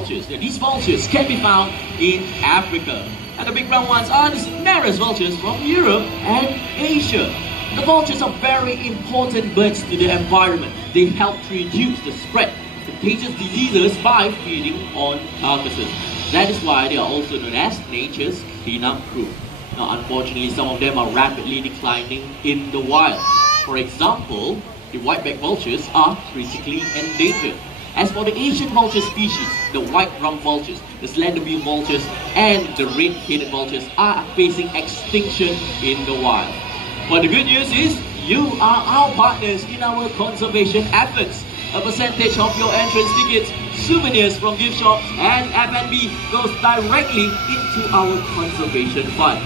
vultures. Now, these vultures can be found in Africa. And the big brown ones are the cinereous vultures from Europe and Asia. The vultures are very important birds to the environment. They help to reduce the spread of contagious diseases by feeding on carcasses. That is why they are also known as nature's cleanup crew. Now, unfortunately, some of them are rapidly declining in the wild. For example, the white-backed vultures are critically endangered. As for the Asian vulture species, the white-rumped vultures, the slender-billed vultures, and the red-headed vultures are facing extinction in the wild. But the good news is, you are our partners in our conservation efforts. A percentage of your entrance tickets, souvenirs from gift shops, and F&B goes directly into our conservation fund.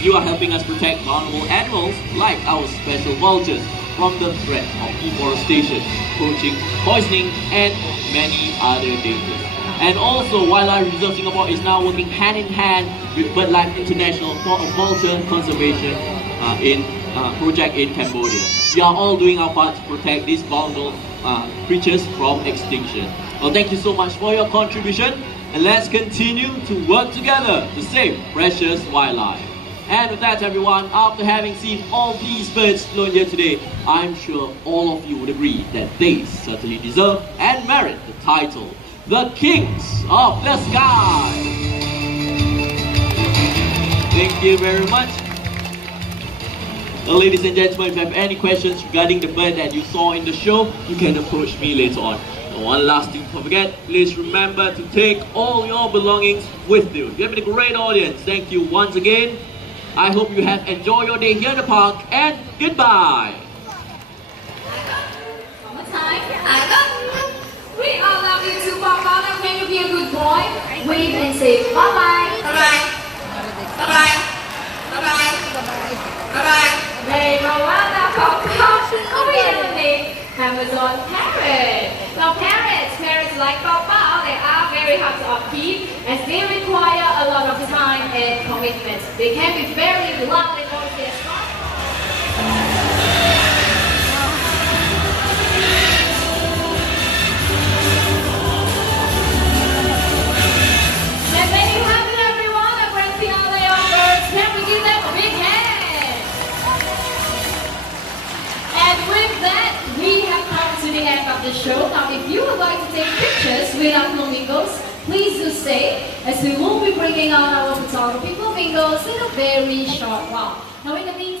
You are helping us protect vulnerable animals like our special vultures from the threat of deforestation, poaching, poisoning, and many other dangers. And also, Wildlife Reserve Singapore is now working hand in hand with BirdLife International for a vulture conservation project in Cambodia. We are all doing our part to protect these vulnerable creatures from extinction. Well, thank you so much for your contribution, and let's continue to work together to save precious wildlife. And with that, everyone, after having seen all these birds flown here today, I'm sure all of you would agree that they certainly deserve and merit the title, the Kings of the Sky. Thank you very much. Well, ladies and gentlemen, if you have any questions regarding the bird that you saw in the show, you can approach me later on. And one last thing to forget, please remember to take all your belongings with you. You have been a great audience. Thank you once again. I hope you have enjoyed your day here in the park, and goodbye. One more time. We all love you too, Papa. Now can you be a good boy? Wave and say bye-bye. Bye-bye. Bye-bye. Bye-bye. Bye-bye. Hey, Moana, Papa. Over here with me, Amazon parrot. Now parrots like Papa, they are very hard to upkeep as they require a lot of time and commitment. They can be very loud and noisy as well. And there you have it, everyone. A grand finale of birds. Can we give them a big hand? And with that, we have come to the end of the show. Now, if you would like to take pictures with our flamingos, please do stay, as we will be bringing out our photography flamingos in a very short while. Now, in the meantime,